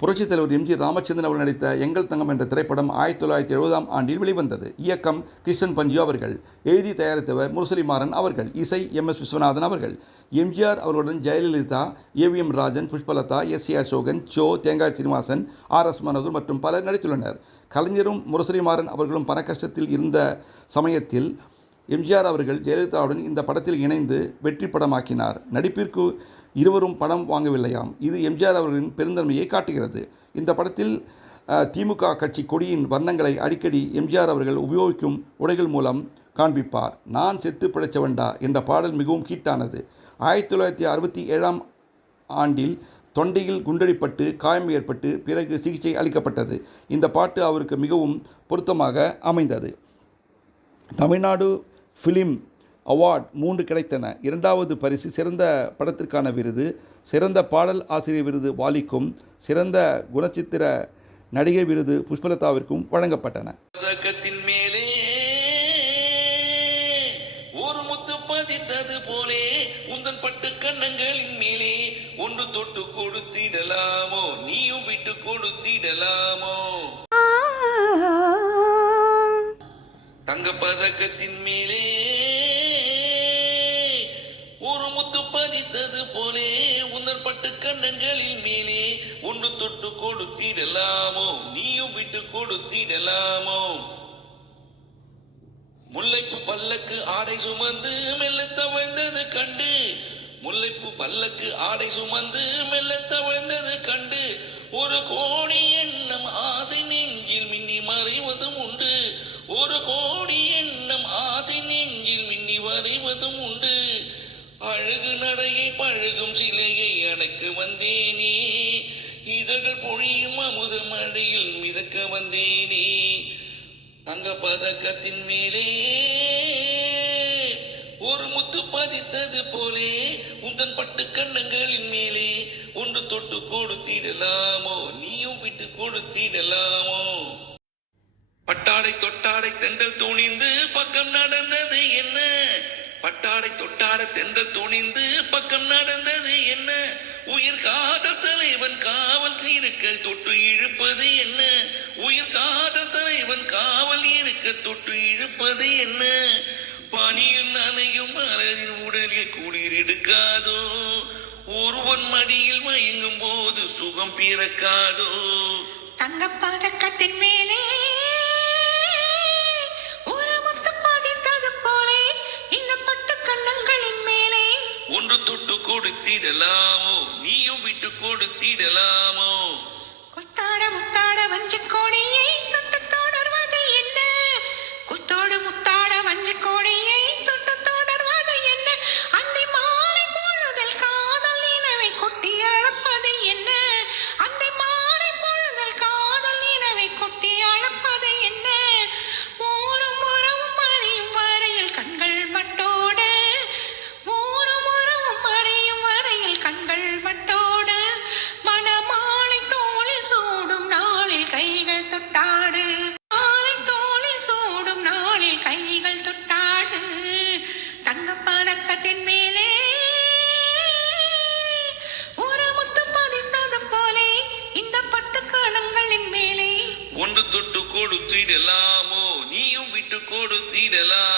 புரட்சித் தலைவர் எம்.ஜி. ராமச்சந்திரன் அவர்கள் நடித்த எங்கள் தங்கம் என்ற திரைப்படம் 1970ஆம் ஆண்டில் வெளிவந்தது. இயக்கம் கிருஷ்ணன் பஞ்சு அவர்கள். எழுதி தயாரித்தவர் முரசொலிமாறன் அவர்கள். இசை எம்.எஸ். விஸ்வநாதன் அவர்கள். எம்.ஜி.ஆர். அவர்களுடன் ஜெயலலிதா, ஏ.வி.எம். ராஜன், புஷ்பலதா, எஸ்.ஏ. அசோகன், சோ, தேங்காய் சீனிவாசன், ஆர்.எஸ். மனோகர் மற்றும் பலர் நடித்துள்ளனர். கலைஞரும் முரசொலிமாறன் அவர்களும் பண கஷ்டத்தில் இருந்த சமயத்தில் எம்.ஜி.ஆர். அவர்கள் ஜெயலலிதாவுடன் இந்த படத்தில் இணைந்து வெற்றி படமாக்கினார். நடிப்பிற்கு இருவரும் பணம் வாங்கவில்லையாம். இது எம்.ஜி.ஆர். அவர்களின் பெருந்தன்மையை காட்டுகிறது. இந்த படத்தில் திமுக கட்சி கொடியின் வர்ணங்களை அடிக்கடி எம்.ஜி.ஆர். அவர்கள் உபயோகிக்கும் உடைகள் மூலம் காண்பிப்பார். நான் செத்து பிழைச்சவன்டா என்ற பாடல் மிகவும் ஹிட்டானது. 1967ஆம் ஆண்டில் தொண்டையில் குண்டடிப்பட்டு காயம் ஏற்பட்டு பிறகு சிகிச்சை அளிக்கப்பட்டது. இந்த பாட்டு அவருக்கு மிகவும் பொருத்தமாக அமைந்தது. தமிழ்நாடு ஃபிலிம் அவார்ட் 3 கிடைத்தன. 2வது பரிசு சிறந்த படத்திற்கான விருது, சிறந்த பாடல் ஆசிரியர் விருது வாலிக்கும், சிறந்த குணச்சித்திர நடிகை விருது புஷ்பலதாவிற்கும் வழங்கப்பட்டன. மேலே ஒரு முத்து பதித்தது போலே உந்தன் பட்டு கண்ணங்களின் மேலே ஒன்று தொட்டு கொடுத்திடலாமோ, நீயும் விட்டு கொடுத்திடலாமோ. தங்க பதக்கத்தின் மேலே ஒரு முத்து பதித்தது போலே உந்தன் பட்டு கண்ணங்களில் மேலே ஒன்று தொட்டு கொடுத்திடலாமோ, நீயும் விட்டு கொடுத்திடலாமோ. முல்லைப்பு பல்லக்கு ஆடை சுமந்து மெல்ல தவழ்ந்தது கண்டு, முல்லைப்பு பல்லக்கு ஆடை சுமந்து மெல்ல தவழ்ந்தது கண்டு, ஒரு கோடி எண்ணம் ஆசை நெஞ்சில் மின்னி மறைவதும் உண்டு, ஒரு கோடி எண்ணம் ஆசை நெஞ்சில் மின்னி வரைவதும் உண்டு. அழகு நடையை பழகும் சிலையை அணைக்க வந்தேனே, இதழ்கள் பொழியும் அமுத மழையில் மிதக்க வந்தேனே. தங்க பதக்கத்தின் மேலே ஒரு முத்து பதித்தது போலே உந்தன் பட்டு கண்ணங்களின் மேலே ஒன்று தொட்டு கொடுத்திடலாமோ, நீயும் விட்டு கொடுத்திடலாமோ. பட்டாடை தொட்டாடை தென்றல் துணிந்து பக்கம் நடந்தது என்ன, பட்டாடை தொட்டாட தென்றல் துணிந்து பக்கம் நடந்தது என்ன, உயிர் காதல் தலைவன் காவல் இருக்க தொட்டு இழுப்பது என்ன, உயிர் காதல் தலைவன் காவல் இருக்க தொட்டு இழுப்பது என்ன. பனியில் நனையும் மலரின் உடலில் குளிர் எடுக்காதோ, ஒருவன் மடியில் மயங்கும் போது சுகம் பிறக்காதோ. தங்க பதக்கத்தின் மேலே ஒன்று தொட்டு கொடுத்திடலாமோ, நீயும் விட்டு கொடுத்திடலாமோ. குத்தாட முத்தாட வஞ்சி கோடியை தொட்டு தொடர்வது என்ன, குத்தோடு முத்தாட வஞ்சி கோடியை தொட்டு தொடர்வது என்ன, அந்த மாலை பொழுதல் காதல் இனவை கொட்டி அழப்பது என்ன, அந்த மாலை பொழுதல் காதல் இனவை கொட்டி அழப்பது என்ன. ஊரும் உறவும் அறியும் வரையில் கண்கள் மட்டோடு, கண்கள் வட்டோடு, மணமாலை தோளில் சூடும் நாளில் கைகள் தொட்டாடு, மாலை தோளில் சூடும் நாளில் கைகள் தொட்டாடு. தங்க பதக்கத்தின் மேலே ஒரு முத்து பதித்தது போலே இந்த பட்டு கணங்களின் மேலே ஒன்று தொட்டு கொடுத்திடலாமோ, நீயும் விட்டு கொடுத்திடலாம்.